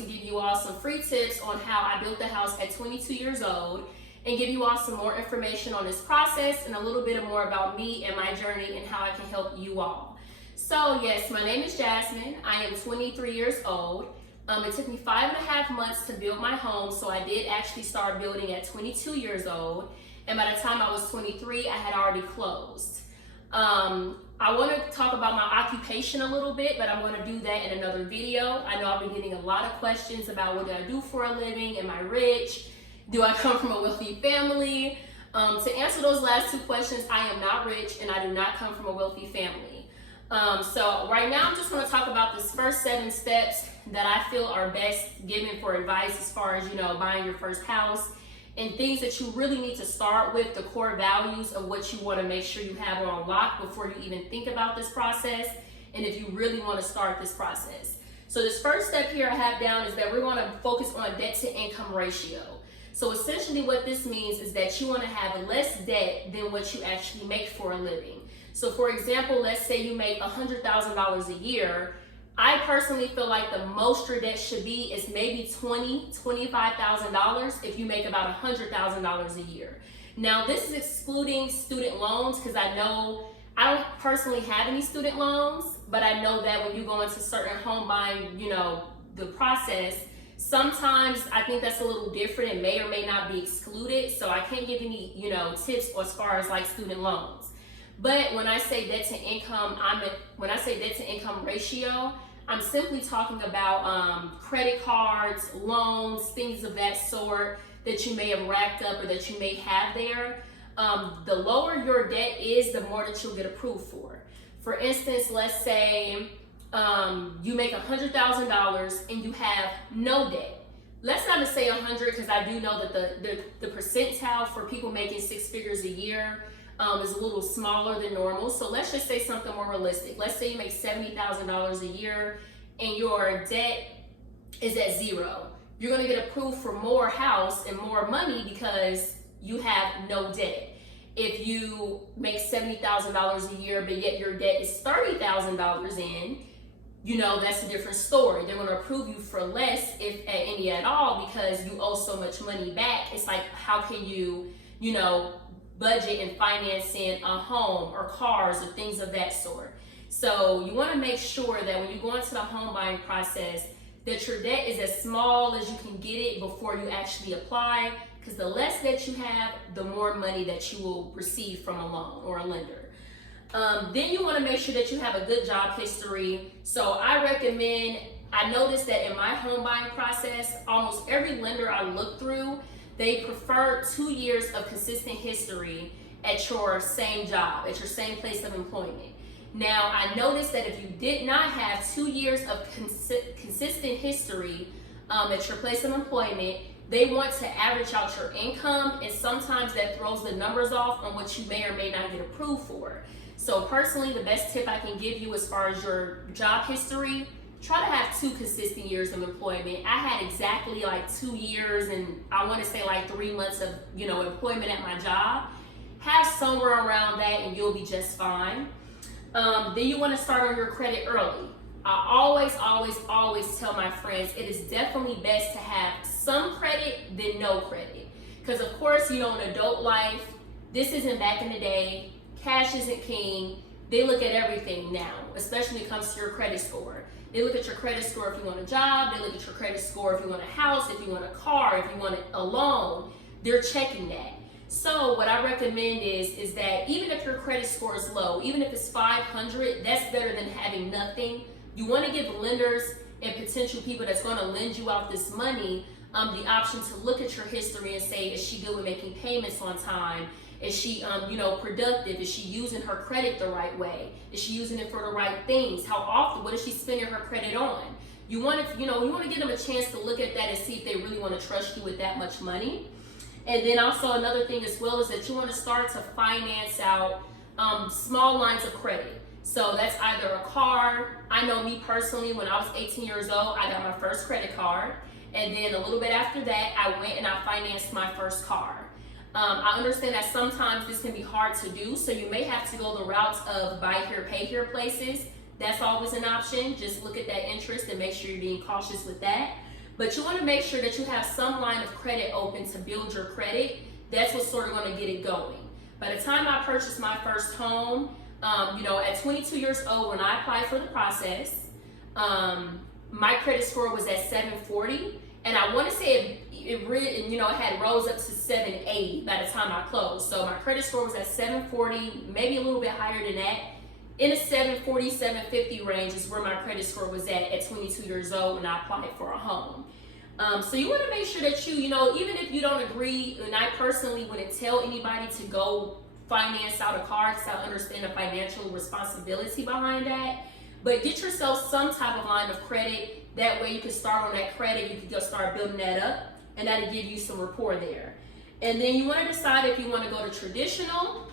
to give you all some free tips on how I built the house at 22 years old and give you all some more information on this process and a little bit more about me and my journey and how I can help you all. So yes, my name is Jasmine. I am 23 years old. It took me 5.5 months to build my home, so I did actually start building at 22 years old. And by the time I was 23, I had already closed. I want to talk about my occupation a little bit, but I'm going to do that in another video. I know I've been getting a lot of questions about what do I do for a living? Am I rich? Do I come from a wealthy family? To answer those last two questions, I am not rich and I do not come from a wealthy family. So right now I'm just going to talk about this first 7 steps that I feel are best given for advice as far as, buying your first house and things that you really need to start with, the core values of what you want to make sure you have on lock before you even think about this process, and if you really want to start this process. So this first step here I have down is that we're going to focus on debt to income ratio. So essentially what this means is that you want to have less debt than what you actually make for a living. So for example, let's say you make $100,000 a year. I personally feel like the most your debt should be is maybe $25,000 if you make about $100,000 a year. Now this is excluding student loans, because I know I don't personally have any student loans, but I know that when you go into certain home buying, the process, sometimes I think that's a little different and may or may not be excluded. So I can't give any, tips as far as like student loans. But when I say debt to income, ratio, I'm simply talking about credit cards, loans, things of that sort that you may have racked up or that you may have there. The lower your debt is, the more that you'll get approved for. For instance, let's say you make $100,000 and you have no debt. Let's not just say 100, because I do know that the percentile for people making 6 figures a year is a little smaller than normal. So let's just say something more realistic. Let's say you make $70,000 a year and your debt is at 0. You're going to get approved for more house and more money because you have no debt. If you make $70,000 a year, but yet your debt is $30,000 in, that's a different story. They're going to approve you for less, if any at all, because you owe so much money back. It's like, how can you, budget and financing a home or cars or things of that sort. So you want to make sure that when you go into the home buying process, that your debt is as small as you can get it before you actually apply, because the less that you have, the more money that you will receive from a loan or a lender. Then you want to make sure that you have a good job history. So I noticed that in my home buying process, almost every lender I look through, they prefer 2 years of consistent history at your same job, at your same place of employment. Now, I noticed that if you did not have 2 years of consistent history at your place of employment, they want to average out your income, and sometimes that throws the numbers off on what you may or may not get approved for. So personally, the best tip I can give you as far as your job history, try to have 2 consistent years of employment. I had exactly like 2 years and I want to say like 3 months of, employment at my job. Have somewhere around that and you'll be just fine. Then you want to start on your credit early. I always tell my friends, it is definitely best to have some credit than no credit. Because of course, in adult life, this isn't back in the day. Cash isn't king. They look at everything now, especially when it comes to your credit score. They look at your credit score if you want a job. They look at your credit score if you want a house, if you want a car, if you want a loan. They're checking that. So what I recommend is that even if your credit score is low, even if it's 500, that's better than having nothing. You want to give lenders and potential people that's going to lend you out this money the option to look at your history and say, is she good with making payments on time? Is she, productive? Is she using her credit the right way? Is she using it for the right things? How often? What is she spending her credit on? You want to, you want to give them a chance to look at that and see if they really want to trust you with that much money. And then also another thing as well is that you want to start to finance out small lines of credit. So that's either a car. I know me personally, when I was 18 years old, I got my first credit card. And then a little bit after that, I went and I financed my first car. I understand that sometimes this can be hard to do, so you may have to go the route of buy here, pay here places. That's always an option. Just look at that interest and make sure you're being cautious with that. But you want to make sure that you have some line of credit open to build your credit. That's what's sort of going to get it going. By the time I purchased my first home, at 22 years old when I applied for the process, my credit score was at 740, and I want to say it really, had rose up to 780 by the time I closed. So my credit score was at 740, maybe a little bit higher than that. In the 740, 750 range is where my credit score was at 22 years old when I applied for a home. So you want to make sure that you, even if you don't agree, and I personally wouldn't tell anybody to go finance out a car because I understand the financial responsibility behind that. But get yourself some type of line of credit. That way you can start on that credit. You can just start building that up, and that'll give you some rapport there. And then you want to decide if you want to go to traditional,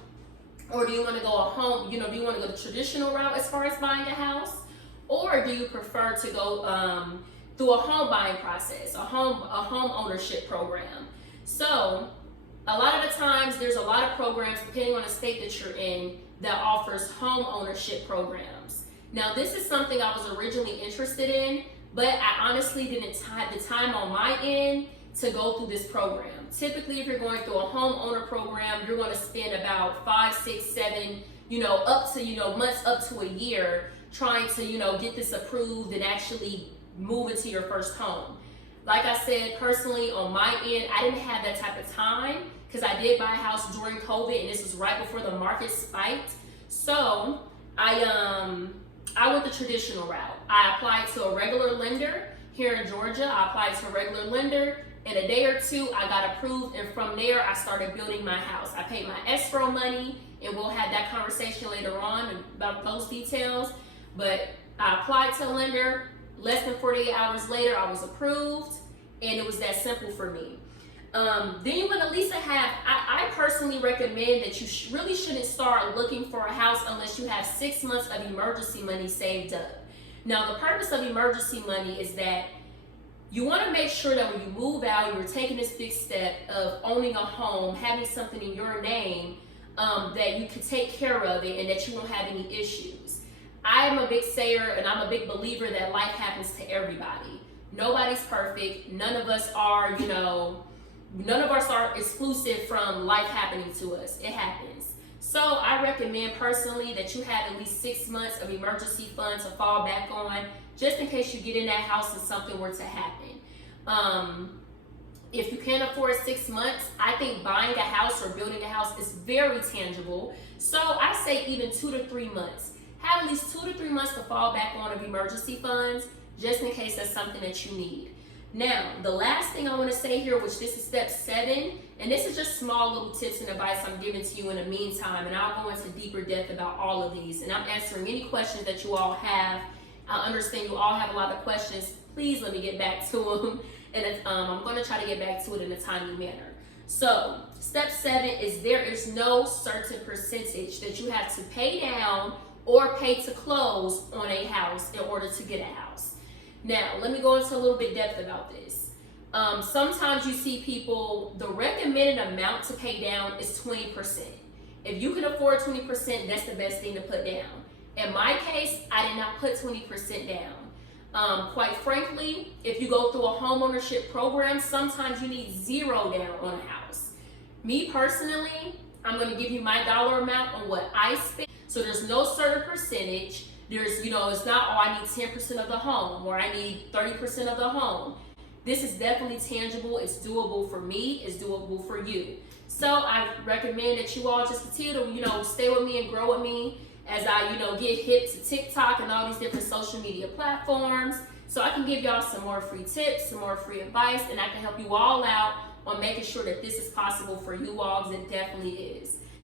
or do you want to go a home, do you want to go the traditional route as far as buying a house? Or do you prefer to go through a home buying process, a home ownership program? So a lot of the times there's a lot of programs, depending on the state that you're in, that offers home ownership programs. Now this is something I was originally interested in, but I honestly didn't have the time on my end to go through this program. Typically, if you're going through a homeowner program, you're going to spend about 5, 6, 7, up to, months up to a year trying to, get this approved and actually move into your first home. Like I said, personally, on my end, I didn't have that type of time because I did buy a house during COVID, and this was right before the market spiked. So I went the traditional route. I applied to a regular lender here in Georgia. I applied to a regular lender. In a day or two, I got approved, and from there, I started building my house. I paid my escrow money, and we'll have that conversation later on about those details. But I applied to a lender. Less than 48 hours later, I was approved, and it was that simple for me. Then you would at least have, I personally recommend that you really shouldn't start looking for a house unless you have 6 months of emergency money saved up. Now, the purpose of emergency money is that you want to make sure that when you move out, you're taking this big step of owning a home, having something in your name, that you can take care of it and that you won't have any issues. I am a big sayer, and I'm a big believer that life happens to everybody. Nobody's perfect. None of us are, none of us are exclusive from life happening to us. It happens. So I recommend personally that you have at least 6 months of emergency funds to fall back on, just in case you get in that house and something were to happen. If you can't afford 6 months, I think buying a house or building a house is very tangible. So I say even 2 to 3 months. Have at least 2 to 3 months to fall back on of emergency funds, just in case that's something that you need. Now, the last thing I want to say here, which this is step 7, and this is just small little tips and advice I'm giving to you in the meantime, and I'll go into deeper depth about all of these, and I'm answering any questions that you all have. I understand you all have a lot of questions. Please let me get back to them, and I'm going to try to get back to it in a timely manner. So, step 7 is there is no certain percentage that you have to pay down or pay to close on a house in order to get a house. Now, let me go into a little bit depth about this. Sometimes you see people, the recommended amount to pay down is 20%. If you can afford 20%, that's the best thing to put down. In my case, I did not put 20% down. Quite frankly, if you go through a home ownership program, sometimes you need 0 down on a house. Me personally, I'm going to give you my dollar amount on what I spend. So there's no certain percentage. There's, it's not, oh, I need 10% of the home, or I need 30% of the home. This is definitely tangible. It's doable for me. It's doable for you. So I recommend that you all just continue to, stay with me and grow with me as I, get hip to TikTok and all these different social media platforms. So I can give y'all some more free tips, some more free advice, and I can help you all out on making sure that this is possible for you all, because it definitely is.